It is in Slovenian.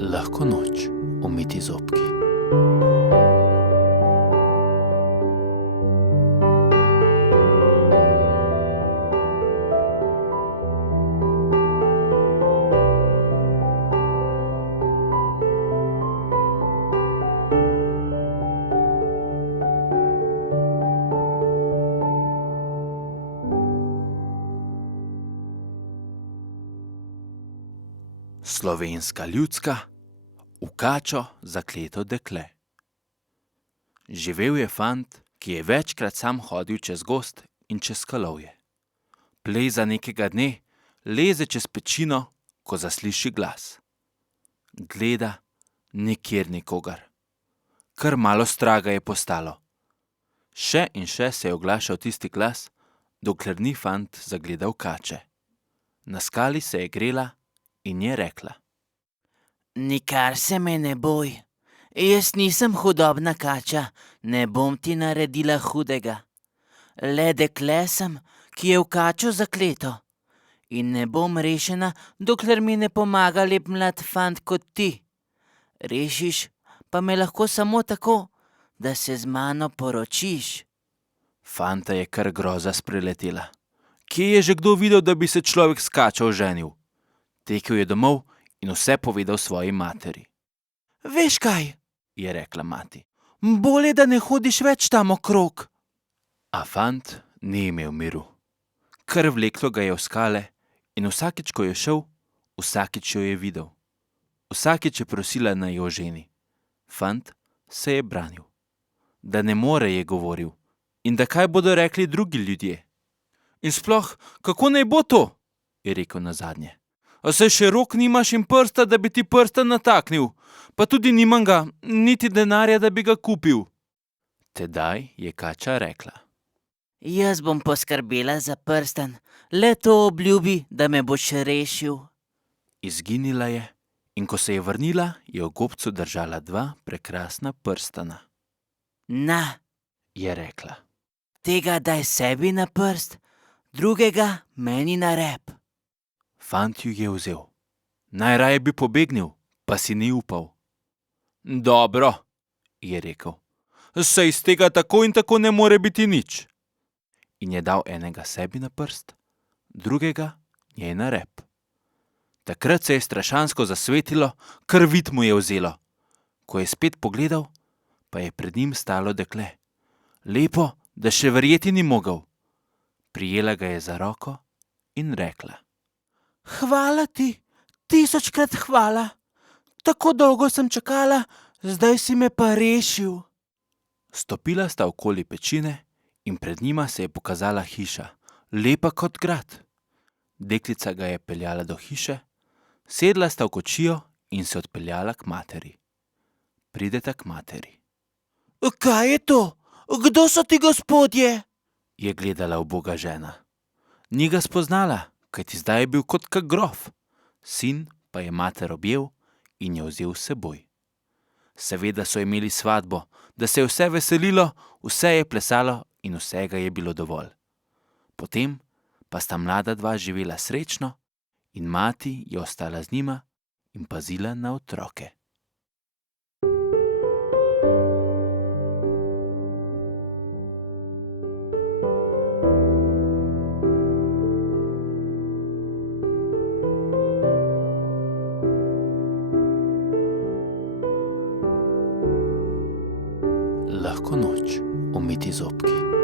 Lahko noč, umiti zobki. Slovenska ljudska, v kačo zakleto dekle. Živel je fant, ki je večkrat sam hodil čez gozd in čez skalovje. Pleza nekega dne leze čez pečino, ko zasliši glas. Gleda, nikjer nikogar. Kar malo straga je postalo. Še in še se je oglašal tisti glas, dokler ni fant zagledal kače. Na skali se je grela in je rekla: Nikar se me ne boj, jaz nisem hudobna kača, ne bom ti naredila hudega. Le dekle sem, ki je v kačo zakleto. In ne bom rešena, dokler mi ne pomaga lep mlad fant kot ti. Rešiš pa me lahko samo tako, da se z mano poročiš. Fanta je kar groza spreletela. Kje je že kdo videl, da bi se človek s kačo oženil? Tekel je domov in vse povedal svoji materi. Veš kaj, Je rekla mati. bolje, da ne hodiš več tam okrog. A fant ni imel miru. Kar vleklo ga je v skale in vsakič, ko je šel, vsakič jo je videl. Vsakič je prosila, naj jo oženi. Fant se je branil. Da ne more, je govoril. In da kaj bodo rekli drugi ljudje. In sploh, kako naj bo to? Je rekel nazadnje. A saj še rok nimaš in prsta, da bi ti prsta nataknil. Pa tudi nimam ga, niti denarja, da bi ga kupil. Tedaj je kača rekla. Jaz bom poskrbela za prstan, le to obljubi, da me boš rešil. Izginila je in ko se je vrnila, je v gobcu držala dva prekrasna prstana. Na, Je rekla. tega daj sebi na prst, drugega meni na rep. Fant ju je vzel. Najraje bi pobegnil, pa si ni upal. Dobro, je rekel. Saj iz tega tako in tako ne more biti nič. In je dal enega sebi na prst, drugega njej na rep. Takrat se je strašansko zasvetilo, kar vid mu je vzelo. Ko je spet pogledal, pa je pred njim stalo dekle. Lepo, da še verjeti ni mogel. Prijela ga je za roko in rekla. Hvala ti, 1000-krat hvala. Tako dolgo sem čakala, zdaj si me pa rešil. Stopila sta okoli pečine in pred njima se je pokazala hiša, lepa kot grad. Deklica ga je peljala do hiše, sedla sta v kočijo in se odpeljala k materi. Prideta k materi. Kaj je to? Kdo so ti gospodje? Je gledala uboga žena. Ni ga spoznala, kajti zdaj je bil kot kak grof. Sin pa je mater objel in jo vzel s seboj. Seveda so imeli svatbo, da se je vse veselilo, vse je plesalo in vsega je bilo dovolj. Potem pa sta mlada dva živela srečno in mati je ostala z njima in pazila na otroke. Lahko noč, umiti zobki.